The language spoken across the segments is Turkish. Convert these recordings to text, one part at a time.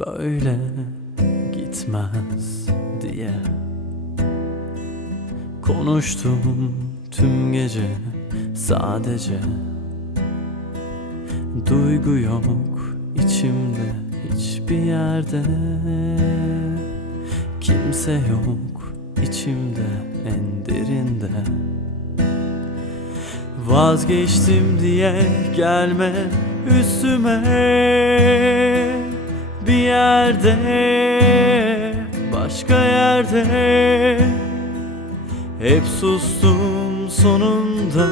böyle gitmez diye Konuştum tüm gece. Sadece Duygu yok içimde hiçbir yerde. Kimse yok içimde en derinde. Vazgeçtim diye gelme üstüme Bir yerde başka yerde. Hep sustum sonunda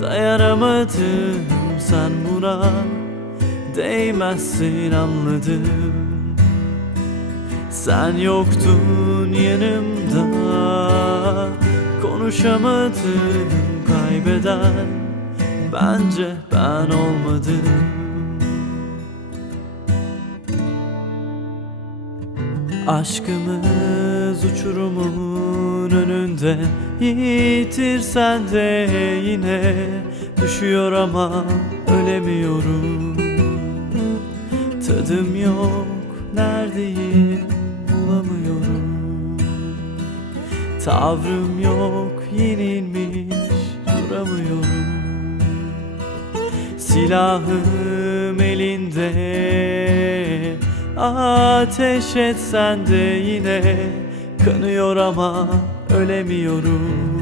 Dayanamadım. Sen buna Değmezsin anladım. Sen yoktun yanımda Konuşamadım. Kaybeden Bence ben olmadım Aşkımız uçurumun önünde Yitirsen de yine. Düşüyor ama ölemiyorum. Tadım yok neredeyim bulamıyorum. Tavrım yok yenilmiş duramıyorum. Silahım elinde Ateş etsen de yine Kanıyor ama ölemiyorum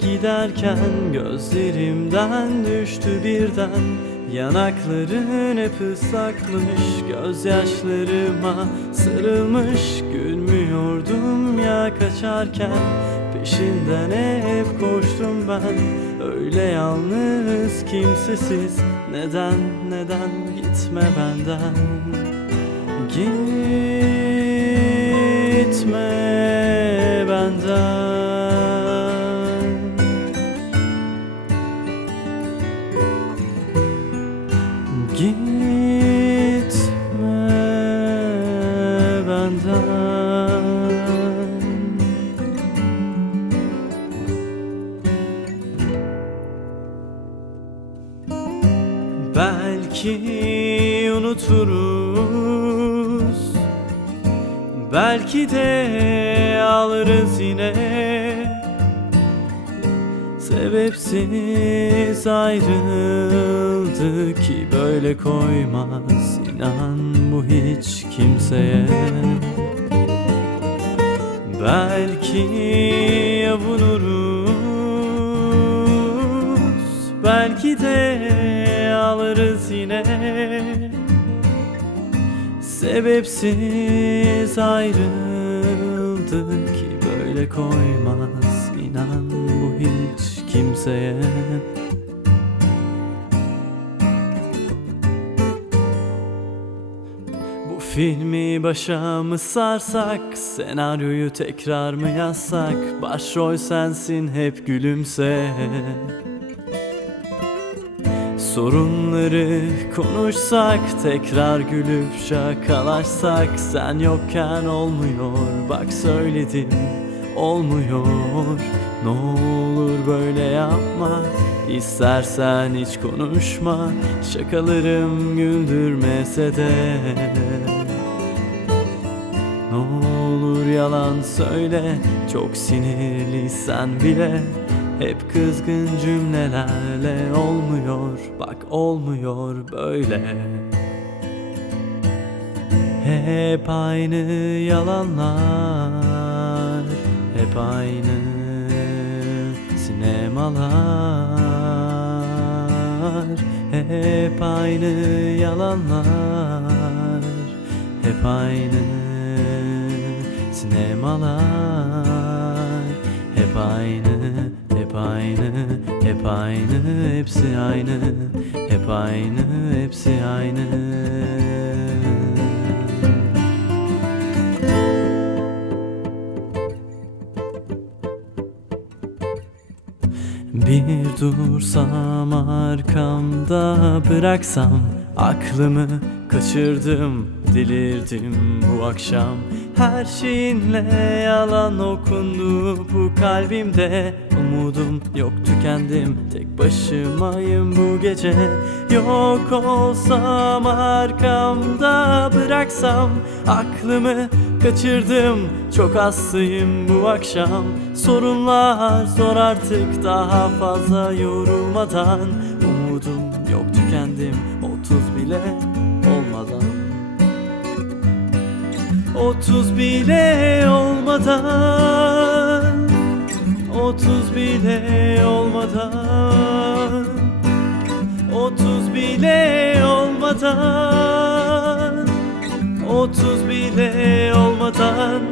giderken Gözlerimden düştü birden. Yanakların hep ıslakmış Gözyaşlarıma sarılmış. Gülmüyordum ya kaçarken Peşinden hep koştum ben. Öyle yalnız kimsesiz Neden neden gitme benden? Gitme benden Belki unuturuz. Belki de alırız yine. Sebepsiz ayrıldı ki böyle koymaz. İnan bu hiç kimseye. Belki avunuruz. Belki de alırız yine. Sebepsiz ayrıldı ki böyle koymaz inan bu hiç kimseye. Bu filmi başa mı sarsak Senaryoyu tekrar mı yazsak? Başrol sensin hep gülümse Sorunları konuşsak Tekrar gülüp şakalaşsak Sen yokken olmuyor. Bak söyledim olmuyor. Ne olur böyle yapma İstersen hiç konuşma Şakalarım güldürmese de. Ne olur yalan söyle Çok sinirliysen bile Hep kızgın cümlelerle Olmuyor bak olmuyor böyle. Hep aynı yalanlar Hep aynı sinemalar. Hep aynı yalanlar Hep aynı sinemalar. Hep aynı, aynı, hep aynı Hepsi aynı, hep aynı, hepsi aynı. Bir dursam arkamda bıraksam Aklımı kaçırdım delirdim bu akşam. Her şeyinle yalan okundu bu kalbimde Umudum yok tükendim. Tek başımayım bu gece. Yok olsam arkamda bıraksam Aklımı kaçırdım. Çok hastayım bu akşam. Sorunlar zor artık daha fazla yorulmadan. Umudum yok tükendim. Otuz bile olmadan. Otuz bile olmadan bile olmadan Otuz bile olmadan Otuz bile olmadan